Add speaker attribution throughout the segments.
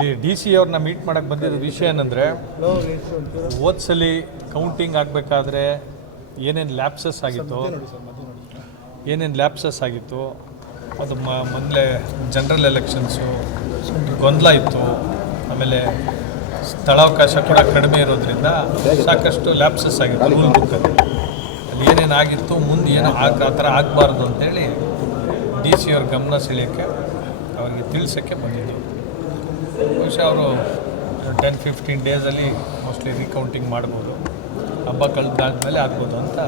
Speaker 1: ಇಲ್ಲಿ D C ಅವ್ರನ್ನ meet ಮಾಡಕ್ಕೆ ಬಂದಿದ್ದ ವಿಷಯ ಏನಂದರೆ ಓದ್ಸಲಿ ಕೌಂಟಿಂಗ್ ಆಗಬೇಕಾದ್ರೆ ಏನೇನು ಲ್ಯಾಪ್ಸಸ್ ಆಗಿತ್ತು, ಏನೇನು ಲ್ಯಾಪ್ಸಸ್ ಆಗಿತ್ತು, ಅದು ಮ, ಮೊದಲೇ ಜನರಲ್ ಎಲೆಕ್ಷನ್ಸು ಗೊಂದಲ ಇತ್ತು, ಆಮೇಲೆ ಸ್ಥಳಾವಕಾಶ ಕೂಡ ಕಡಿಮೆ ಇರೋದ್ರಿಂದ ಸಾಕಷ್ಟು ಲ್ಯಾಪ್ಸಸ್ ಆಗಿತ್ತು ರೂಲ್ ಬುಕ್ಕಲ್ಲಿ ಅಲ್ಲಿ. ಏನೇನು ಆಗಿತ್ತು, ಮುಂದೆ ಏನು ಆಗ, ಆ ಥರ ಆಗಬಾರ್ದು ಅಂತೇಳಿ ಡಿ ಸಿ ಅವ್ರ ಗಮನ ಸೆಳೆಯೋಕ್ಕೆ ಅವರಿಗೆ ತಿಳಿಸೋಕ್ಕೆ ಬಂದಿದ್ದು. ಬಹುಶಃ ಅವರು ಟೆನ್ ಫಿಫ್ಟೀನ್ ಡೇಸಲ್ಲಿ ಮೋಸ್ಟ್ಲಿ ರೀಕೌಂಟಿಂಗ್ ಮಾಡ್ಬೋದು. ಹಬ್ಬ ಕಳೆದಾದ್ಮೇಲೆ ಆಗ್ಬೋದು ಅಂತ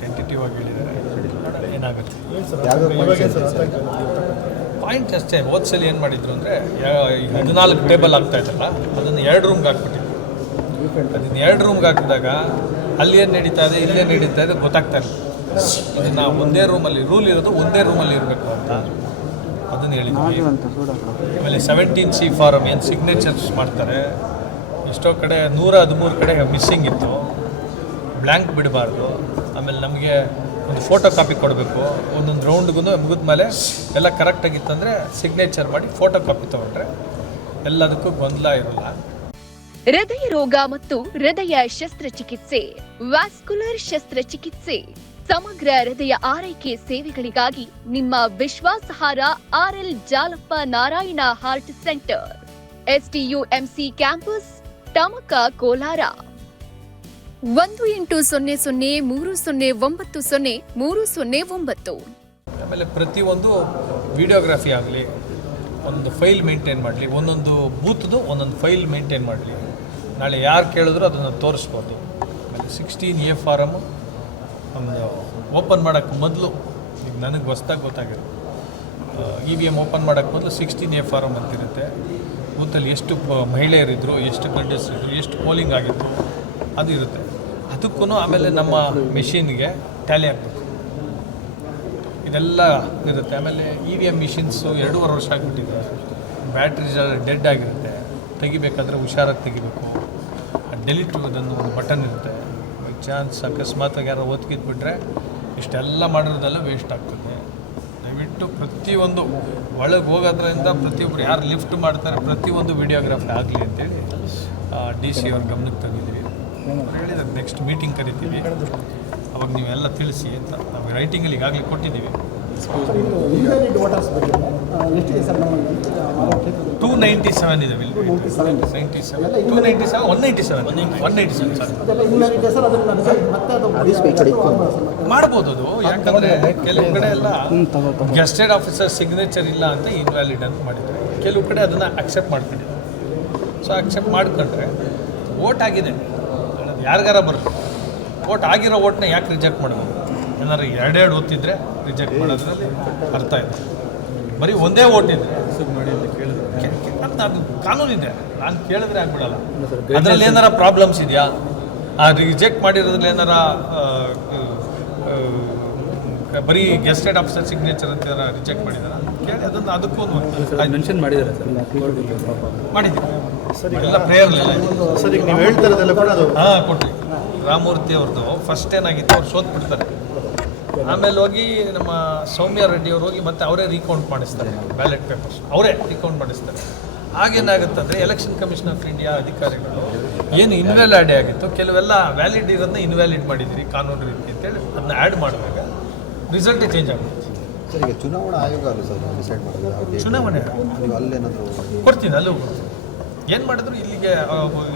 Speaker 1: ಟೆಂಟೇಟಿವ್ ಆಗಿ ಹೇಳಿದ್ದಾರೆ. ಏನಾಗುತ್ತೆ? ಪಾಯಿಂಟ್ ಅಷ್ಟೇ. ಓದ್ಸಲಿ ಏನು ಮಾಡಿದ್ರು ಅಂದರೆ ಹದಿನಾಲ್ಕು ಟೇಬಲ್ ಆಗ್ತಾ ಇದ್ದಲ್ಲ ಅದನ್ನು ಎರಡು ರೂಮ್ಗೆ ಹಾಕ್ಬಿಟ್ಟಿದ್ರು. ಅದನ್ನು ಎರಡು ರೂಮ್ಗೆ ಹಾಕಿದಾಗ ಅಲ್ಲಿ ಏನು ನಡೀತಾ ಇದೆ, ಇಲ್ಲೇ ನಡೀತಾ ಇದೆ ಗೊತ್ತಾಗ್ತಾ ಇಲ್ಲ. ಅದನ್ನು ಒಂದೇ ರೂಮಲ್ಲಿ ರೂಲ್ ಇರೋದು ಒಂದೇ ರೂಮಲ್ಲಿ ಇರಬೇಕು ಅಂತ. ಅದನ್ನು ಹೇಳಿದ್ವಿ ಆಮೇಲೆ ಸೆವೆಂಟೀನ್ ಸಿ ಫಾರಮ್ ಏನು ಸಿಗ್ನೇಚರ್ಸ್ ಮಾಡ್ತಾರೆ? ಎಷ್ಟೋ ಕಡೆ ನೂರ ಹದಿಮೂರು ಕಡೆ ಮಿಸ್ಸಿಂಗ್ ಇತ್ತು. ಬ್ಲ್ಯಾಂಕ್ ಬಿಡಬಾರ್ದು. ಆಮೇಲೆ ನಮಗೆ ಒಂದು ಫೋಟೋ ಕಾಪಿ ಕೊಡಬೇಕು. ಒಂದೊಂದು ರೌಂಡ್ಗೂ ಮುಗಿದ ಮೇಲೆ ಎಲ್ಲ ಕರೆಕ್ಟಾಗಿತ್ತಂದರೆ ಸಿಗ್ನೇಚರ್ ಮಾಡಿ ಫೋಟೋ ಕಾಪಿ ತೊಗೊಂಡ್ರೆ ಎಲ್ಲದಕ್ಕೂ ಗೊಂದಲ ಇರಲ್ಲ.
Speaker 2: ಹೃದಯ ರೋಗ ಮತ್ತು ಹೃದಯ ಶಸ್ತ್ರಚಿಕಿತ್ಸೆ ವ್ಯಾಸ್ಕುಲರ್ ಶಸ್ತ್ರಚಿಕಿತ್ಸೆ. ಸಮಗ್ರ ಹೃದಯ ಆರೈಕೆ ಸೇವೆಗಳಿಗಾಗಿ ನಿಮ್ಮ ವಿಶ್ವಾಸಾರ್ಹ RL Jalappa Narayana heart centre. STUMC campus, Tamaka Kolar. ಒಂದು ಎಂಟು ಸೊನ್ನೆ ಸೊನ್ನೆ ಮೂರು ಸೊನ್ನೆ ಒಂಬತ್ತು ಸೊನ್ನೆ ಮೂರು ಸೊನ್ನೆ ಒಂಬತ್ತು.
Speaker 1: ಆಮೇಲೆ ಪ್ರತಿಯೊಂದು ವಿಡಿಯೋಗ್ರಫಿ ಆಗಲಿ, ಒಂದು ಫೈಲ್ ಮೇಂಟೈನ್ ಮಾಡಲಿ, ಒಂದೊಂದು ಬೂತ್ದು ಒಂದೊಂದು ಫೈಲ್ ಮೇಂಟೈನ್ ಮಾಡಲಿ. ನಾಳೆ ಯಾರು ಕೇಳಿದ್ರು ಅದನ್ನು ತೋರಿಸ್ಬೋದು. ಆಮೇಲೆ ಸಿಕ್ಸ್ಟೀನ್ ಎ ಫಾರಮು ಒಂದು ಓಪನ್ ಮಾಡೋಕ್ಕೆ ಮೊದಲು, ಈಗ ನನಗೆ ಹೊಸ್ದಾಗಿ ಗೊತ್ತಾಗಿರೋ ಇ ವಿ ಎಂ ಓಪನ್ ಮಾಡೋಕ್ಕೆ ಮೊದಲು ಸಿಕ್ಸ್ಟೀನ್ ಎ ಫಾರಮ್ ಅಂತಿರುತ್ತೆ. ಬೂತಲ್ಲಿ ಎಷ್ಟು ಮಹಿಳೆಯರಿದ್ದರು ಎಷ್ಟು ಇದ್ದರು ಎಷ್ಟು ಪೋಲಿಂಗ್ ಆಗಿತ್ತು, ಅದು ಇರುತ್ತೆ. ಅದಕ್ಕೂ ಆಮೇಲೆ ನಮ್ಮ ಮೆಷಿನ್ಗೆ ಟ್ಯಾಲಿ ಆಗಬೇಕು ಇದೆಲ್ಲ ಇರುತ್ತೆ. ಆಮೇಲೆ ಇ ವಿ ಎಂ ಮಿಷಿನ್ಸು ಎರಡೂವರೆ ವರ್ಷ ಆಗಿಬಿಟ್ಟಿದೆ. ಬ್ಯಾಟ್ರಿ ಡೆಡ್ ಆಗಿರುತ್ತೆ. ತೆಗಿಬೇಕಾದ್ರೆ ಹುಷಾರಾಗಿ ತೆಗಿಬೇಕು. ಡೆಲಿಟ್ ಅದನ್ನು ಒಂದು ಬಟನ್ ಇರುತ್ತೆ. ಚಾನ್ಸ್ ಅಕಸ್ಮಾತಾಗಿ ಯಾರೋ ಒತ್ಕಿದ್ಬಿಟ್ರೆ ಇಷ್ಟೆಲ್ಲ ಮಾಡಿರೋದೆಲ್ಲ ವೇಸ್ಟ್ ಆಗ್ತದೆ. ದಯವಿಟ್ಟು ಪ್ರತಿಯೊಂದು ಒಳಗೆ ಹೋಗೋದ್ರಿಂದ ಪ್ರತಿಯೊಬ್ಬರು ಯಾರು ಲಿಫ್ಟ್ ಮಾಡ್ತಾರೆ, ಪ್ರತಿಯೊಂದು ವಿಡಿಯೋಗ್ರಾಫಿ ಆಗಲಿ ಅಂತೇಳಿ ಡಿ ಸಿ ಅವ್ರ ಗಮನಕ್ಕೆ ತಂದಿದ್ದೀವಿ. ಹೇಳಿದ್ದಾರೆ ನೆಕ್ಸ್ಟ್ ಮೀಟಿಂಗ್ ಕರಿತೀವಿ. ಅವಾಗ ನೀವೆಲ್ಲ ತಿಳಿಸಿ ಅಂತ ನಾವು ರೈಟಿಂಗಲ್ಲಿ ಈಗಾಗಲೇ ಕೊಟ್ಟಿದ್ದೀವಿ.
Speaker 3: ಇನ್ವ್ಯಾಲಿಡ್ ವೋಟರ್ಸ್ ಬಗ್ಗೆ ಆ, ಎಷ್ಟಿದೆ ಸರ್ ನಮ್ಮಲ್ಲಿ ಆರೋಗ್ಯ
Speaker 1: ಟೂ ನೈಂಟಿ ಸೆವೆನ್ ಇದೆ ninety seven two ninety seven one ninety seven one ninety seven sir
Speaker 3: ಮಾಡ್ಬೋದು
Speaker 1: ಅದು. ಯಾಕಂದರೆ ಕೆಲವು ಕಡೆ ಎಲ್ಲ ಗೆಸ್ಟೆಡ್ ಆಫೀಸರ್ ಸಿಗ್ನೇಚರ್ ಇಲ್ಲ ಅಂತ ಇನ್ವ್ಯಾಲಿಡ್ ಅಂತ ಮಾಡಿದ್ದಾರೆ ಕೆಲವು ಕಡೆ ಅದನ್ನು ಅಕ್ಸೆಪ್ಟ್ ಮಾಡ್ಕೊಂಡಿದ್ದಾರೆ ಸೊ ಅಕ್ಸೆಪ್ಟ್ ಮಾಡ್ಕೊಂಡ್ರೆ ವೋಟ್ ಆಗಿದೆ. ಯಾರಿಗಾರ ಬರುತ್ತೆ. ವೋಟ್ ಆಗಿರೋ ವೋಟ್ನ ಯಾಕೆ ರಿಜೆಕ್ಟ್ ಮಾಡೋದು? ಏನಾದ್ರು ಎರಡೆರಡು ಓದ್ತಿದ್ರೆ ರಿಜೆಕ್ಟ್ ಮಾಡೋದ್ರಲ್ಲಿ ಅರ್ಥ ಇದೆ. ಬರೀ ಒಂದೇ ಓಟ್ ಇದ್ರೆ. ಕೆ- ಅದು ಕಾನೂನಿದೆ ನಾನು ಕೇಳಿದ್ರೆ ಆಗ್ಬಿಡಲ್ಲ. ಅದರಲ್ಲಿ ಏನಾರ ಪ್ರಾಬ್ಲಮ್ಸ್ ಇದೆಯಾ? ಆ ರಿಜೆಕ್ಟ್ ಮಾಡಿರೋದ್ರಲ್ಲಿ ಏನಾರ ಬರೀ ಗೆಸ್ಟೆಡ್ ಆಫೀಸರ್ ಸಿಗ್ನೇಚರ್ ಅಂತ ರಿಜೆಕ್ಟ್ ಮಾಡಿದಾರ? ಕೇಳಿ ಅದನ್ನು ಅದಕ್ಕೂ ಒಂದು
Speaker 4: ಮೆನ್ಷನ್ ಮಾಡಿದ್ದಾರೆ ಸರ್.
Speaker 1: ಮಾಡಿದ್ದೀವಿ. ಎಲ್ಲ ಪ್ರೇಯರ್ಲೆಲ್ಲ
Speaker 5: ಸರ್ ಈಗ ನೀವು ಹೇಳ್ತಾ ಇರೋದೆಲ್ಲ ಕೂಡ ಅದು
Speaker 1: ಹಾಂ ಕೊಟ್ರಿ ರಾಮಮೂರ್ತಿ ಅವ್ರದ್ದು. ಫಸ್ಟ್ ಏನಾಗಿತ್ತು ಅವ್ರು ಸೋತ್ ಬಿಡ್ತಾರೆ. ಆಮೇಲೆ ಹೋಗಿ ನಮ್ಮ ಸೌಮ್ಯ ರೆಡ್ಡಿ ಅವ್ರು ಹೋಗಿ ಮತ್ತೆ ಅವರೇ ರೀಕೌಂಟ್ ಮಾಡಿಸ್ತಾರೆ. ಬ್ಯಾಲೆಟ್ ಪೇಪರ್ಸ್ ಅವರೇ ರೀಕೌಂಟ್ ಮಾಡಿಸ್ತಾರೆ. ಆಗೇನಾಗುತ್ತಂದರೆ ಎಲೆಕ್ಷನ್ ಕಮಿಷನ್ ಆಫ್ ಇಂಡಿಯಾ ಅಧಿಕಾರಿಗಳು ಏನು ಇನ್ವ್ಯಾಲಿಡ್ ಆಗಿತ್ತು ಕೆಲವೆಲ್ಲ ವ್ಯಾಲಿಡ್ ಇರೋದನ್ನ ಇನ್ವ್ಯಾಲಿಡ್ ಮಾಡಿದ್ರಿ ಕಾನೂನು ರೀತಿ ಅಂತೇಳಿ ಅದನ್ನ ಆ್ಯಡ್ ಮಾಡಿದಾಗ ರಿಸಲ್ಟೇ ಚೇಂಜ್ ಆಗುತ್ತೆ.
Speaker 6: ಸರ್ ಚುನಾವಣಾ ಆಯೋಗ ಅಲ್ಲ ಸರ್ ಡಿಸೈಡ್?
Speaker 1: ಚುನಾವಣೆ
Speaker 6: ನೀವು ಅಲ್ಲೇನಾದರೂ
Speaker 1: ಕೊಡ್ತೀನಿ ಅಲ್ಲೂ ಕೊಡ್ತೀನಿ. ಏನು ಮಾಡಿದ್ರು ಇಲ್ಲಿಗೆ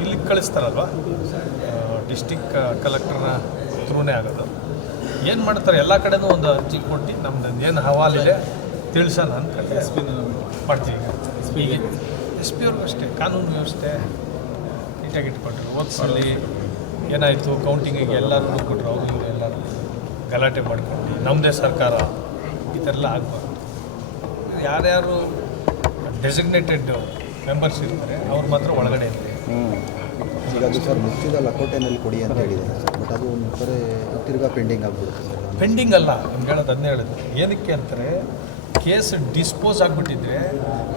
Speaker 1: ಇಲ್ಲಿಗೆ ಕಳಿಸ್ತಾರಲ್ವ? ಡಿಸ್ಟಿಕ್ ಕಲೆಕ್ಟರ್ನ ಥ್ರೂನೇ ಆಗೋದು. ಏನು ಮಾಡ್ತಾರೆ ಎಲ್ಲ ಕಡೆನೂ ಒಂದು ಅರ್ಜಿ ಕೊಟ್ಟು ನಮ್ದು ಏನು ಹವಾಲಿದೆ ತಿಳಿಸೋಣ ಅಂತ ಎಸ್ ಪಿ ಮಾಡ್ತೀವಿ. ಈಗ. ಎಸ್ ಪಿ ಅವ್ರಿಗೂ ಅಷ್ಟೇ ಕಾನೂನು ವ್ಯವಸ್ಥೆ ನೀಟಾಗಿ ಇಟ್ಕೊಂಡ್ರು. ಓದ್ಸಲ್ಲಿ ಏನಾಯಿತು ಕೌಂಟಿಂಗಿಗೆ ಎಲ್ಲರೂ ಕೊಟ್ಟರು ಅವರು ಇವರು ಎಲ್ಲರೂ ಗಲಾಟೆ ಮಾಡ್ಕೊಂಡು ನಮ್ಮದೇ ಸರ್ಕಾರ ಈ ಥರ ಎಲ್ಲ ಆಗಬಾರ್ದು. ಯಾರ್ಯಾರು ಡೆಸಿಗ್ನೇಟೆಡ್ ಮೆಂಬರ್ಸ್ ಇರ್ತಾರೆ ಅವ್ರು ಮಾತ್ರ ಒಳಗಡೆ ಇರಲಿ.
Speaker 6: ಈಗ ಅದು ಸರ್ ಮುಚ್ಚಿದ ಲಕೋಟೆನಲ್ಲಿ ಕೊಡಿ ಅಂತ ಹೇಳಿದ್ದಾರೆ ಸರ್. ಬಟ್ ಅದು ಒಂದು ತಿರ್ಗಾ ಪೆಂಡಿಂಗ್ ಆಗ್ಬಿಡುತ್ತೆ ಸರ್.
Speaker 1: ಪೆಂಡಿಂಗ್ ಅಲ್ಲ ನಿಮ್ಗೆ ಹೇಳೋದು ಅದನ್ನೇ ಹೇಳೋದು. ಏನಕ್ಕೆ ಅಂತಾರೆ ಕೇಸ್ ಡಿಸ್ಪೋಸ್ ಆಗಿಬಿಟ್ಟಿದ್ರೆ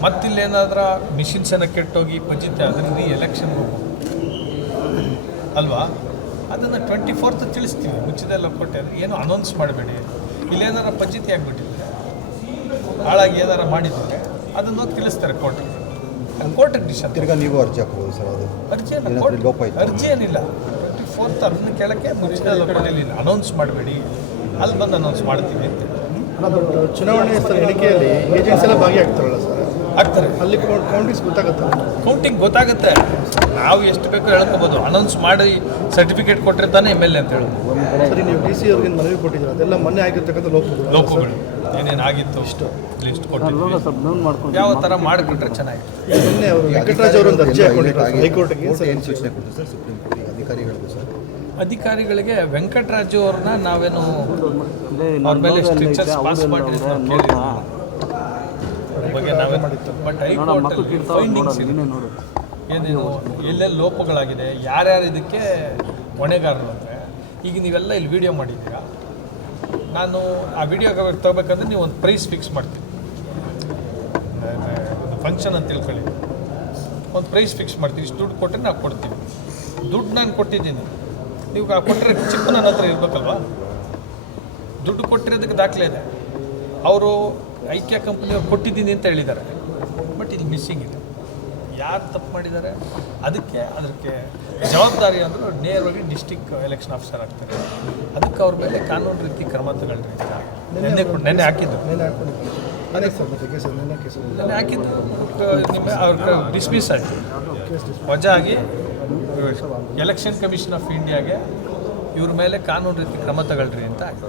Speaker 1: ಮತ್ತಿಲ್ಲೇನಾದ್ರೂ ಮಿಷಿನ್ಸ್ ಏನೋ ಕೆಟ್ಟೋಗಿ ಪಂಚಿತೆ ಅದರಲ್ಲಿ ಎಲೆಕ್ಷನ್ ಅಲ್ವಾ? ಅದನ್ನು ಟ್ವೆಂಟಿ ಫೋರ್ತ್ ತಿಳಿಸ್ತೀವಿ ಮುಚ್ಚಿದೆಲ್ಲ ಕೊಟ್ಟೆ ಏನು ಅನೌನ್ಸ್ ಮಾಡಬೇಡಿ. ಇಲ್ಲೇನಾರ ಪಂಚಾಯತಿ ಆಗಿಬಿಟ್ಟಿದ್ರೆ ಹಾಳಾಗಿ ಏನಾರ ಮಾಡಿದರೆ ಅದನ್ನು ತಿಳಿಸ್ತಾರೆ ಕೋರ್ಟ್ ಕೋರ್ಟಿಗೆ ಡಿಸಿಷನ್
Speaker 6: ತಿರ್ಗಾ ನೀವು ಅರ್ಜಿ ಹಾಕ್ಬೋದು ಸರ್ ಅದು.
Speaker 1: ಅರ್ಜಿ ಏನಿಲ್ಲ, ಕೋರ್ಟ್- ಅರ್ಜಿ ಏನಿಲ್ಲ. ಟ್ವೆಂಟಿ ಫೋರ್ತ್ ಅದನ್ನ ಕೆಳಕ್ಕೆ ಮುಚ್ಚಿದ ಲೋಕಲಲ್ಲಿ ಅನೌನ್ಸ್ ಮಾಡಬೇಡಿ. ಅಲ್ಲಿ ಬಂದು ಅನೌನ್ಸ್ ಮಾಡ್ತೀವಿ ಅಂತ.
Speaker 5: ಚುನಾವಣೆ ಸರ್ ಎಣಿಕೆಯಲ್ಲಿ ಏಜೆಂಟ್ಸ್ ಎಲ್ಲ ಭಾಗಿಯಾಗ್ತಾರಲ್ಲ ಸರ್?
Speaker 1: ಆಗ್ತಾರೆ.
Speaker 5: ಅಲ್ಲಿ ಕೌಂಟಿಂಗ್ಸ್ ಗೊತ್ತಾಗುತ್ತೆ.
Speaker 1: ಕೌಂಟಿಂಗ್ ಗೊತ್ತಾಗುತ್ತೆ. ನಾವು ಎಷ್ಟು ಬೇಕೋ ಹೇಳ್ಕೋಬೋದು. ಅನೌನ್ಸ್ ಮಾಡಿ ಸರ್ಟಿಫಿಕೇಟ್ ಕೊಟ್ಟರೆ ತಾನೇ ಎಂ ಎಲ್ ಎ ಅಂತ ಹೇಳೋದು.
Speaker 5: ಸರಿ ನೀವು ಡಿ ಸಿ ಅವ್ರಿಗೆ ಮನವಿ ಕೊಟ್ಟಿದ್ದೀರ? ಅದೆಲ್ಲ ಮೊನ್ನೆ ಆಗಿರ್ತಕ್ಕಂಥ ಲೋಪಗಳು.
Speaker 1: ಲೋಪಗಳು. ಏನೇನು ಆಗಿತ್ತು? ಇಷ್ಟು. ಲಿಸ್ಟ್ ಮಾಡ್ಕೊಂಡು ಯಾವ ಥರ ಮಾಡಿಬಿಟ್ರೆ ಚೆನ್ನಾಗಿ
Speaker 5: ನಿನ್ನೆ ಅವರು ವೆಂಕಟರಾಜ್ ಅವರು ಒಂದು ಅರ್ಜಿ ಹಾಕೊಂಡಿದ್ದಾರೆ ಹೈಕೋರ್ಟ್ಗೆ.
Speaker 6: ಕೋರ್ಟ್ ಏನು ಸೂಚನೆ ಕೊಡ್ತಾರೆ ಸರ್ ಸುಪ್ರೀಂ ಕೋರ್ಟ್ ಸರ್
Speaker 1: ಅಧಿಕಾರಿಗಳಿಗೆ ವೆಂಕಟರಾಜು ಅವ್ರನ್ನ ನಾವೇನು ಅವ್ರ ಮೇಲೆ ಸ್ಟ್ರಿಕ್ಚರ್ಸ್ ಪಾಸ್ ಮಾಡಿ ಬಗ್ಗೆ ನಾವೇ ಬಟ್ ಹೈಕೋರ್ಟಲ್ಲಿ ಫೈಂಡಿಂಗ್ಸ್ ಇದೆ. ಏನೇನು ಎಲ್ಲೆಲ್ಲಿ ಲೋಪಗಳಾಗಿದೆ ಯಾರ್ಯಾರು ಇದಕ್ಕೆ ಹೊಣೆಗಾರರು ಅಂದರೆ ಈಗ ನೀವೆಲ್ಲ ಇಲ್ಲಿ ವಿಡಿಯೋ ಮಾಡಿದ್ದೀರಾ? ನಾನು ಆ ವಿಡಿಯೋ ತಗೋಬೇಕಂದ್ರೆ ನೀವು ಒಂದು ಪ್ರೈಸ್ ಫಿಕ್ಸ್ ಮಾಡ್ತೀನಿ. ಫಂಕ್ಷನ್ ಅಂತ ತಿಳ್ಕೊಳ್ಳಿ. ಒಂದು ಪ್ರೈಸ್ ಫಿಕ್ಸ್ ಮಾಡ್ತೀವಿ ಇಷ್ಟು ದುಡ್ಡು ಕೊಟ್ಟರೆ ನಾವು ಕೊಡ್ತೀವಿ. ದುಡ್ಡು ನಾನು ಕೊಟ್ಟಿದ್ದೀನಿ. ನೀವು ಕೊಟ್ಟರೆ ಚಿಪ್ ನನ್ನ ಹತ್ರ ಇರಬೇಕಲ್ವಾ? ದುಡ್ಡು ಕೊಟ್ಟಿರೋದಕ್ಕೆ ದಾಖಲೆ ಇದೆ. ಅವರು ಐಕ್ಯ ಕಂಪ್ನಿಯವ್ರು ಕೊಟ್ಟಿದ್ದೀನಿ ಅಂತ ಹೇಳಿದ್ದಾರೆ. ಬಟ್ ಇದು ಮಿಸ್ಸಿಂಗ್ ಇದೆ. ಯಾರು ತಪ್ಪು ಮಾಡಿದ್ದಾರೆ? ಅದಕ್ಕೆ ಅದಕ್ಕೆ ಜವಾಬ್ದಾರಿ ಅಂದರೆ ನೇರವಾಗಿ ಡಿಸ್ಟಿಕ್ ಎಲೆಕ್ಷನ್ ಆಫೀಸರ್ ಆಗ್ತಾರೆ. ಅದಕ್ಕೆ ಅವ್ರ ಮೇಲೆ ಕಾನೂನು ರೀತಿ ಕ್ರಮ ತಗೊಳ್ರಿ ನೆನ್ನೆ ಕೊಟ್ಟು ನೆನ್ನೆ ಹಾಕಿದ್ದು. ನೆನ್ನೆ ಹಾಕಿದ್ದು ನಿಮ್ಮ ಅವ್ರ ಡಿಸ್ಮಿಸ್ ಆಯಿತು. ವಜಾ ಆಗಿ ಎಲೆಕ್ಷನ್ ಕಮಿಷನ್ ಆಫ್ ಇಂಡಿಯಾಗೆ ಇವ್ರ ಮೇಲೆ ಕಾನೂನು ರೀತಿ ಕ್ರಮ ತಗೊಳ್ರಿ ಅಂತ ಆಯ್ತು.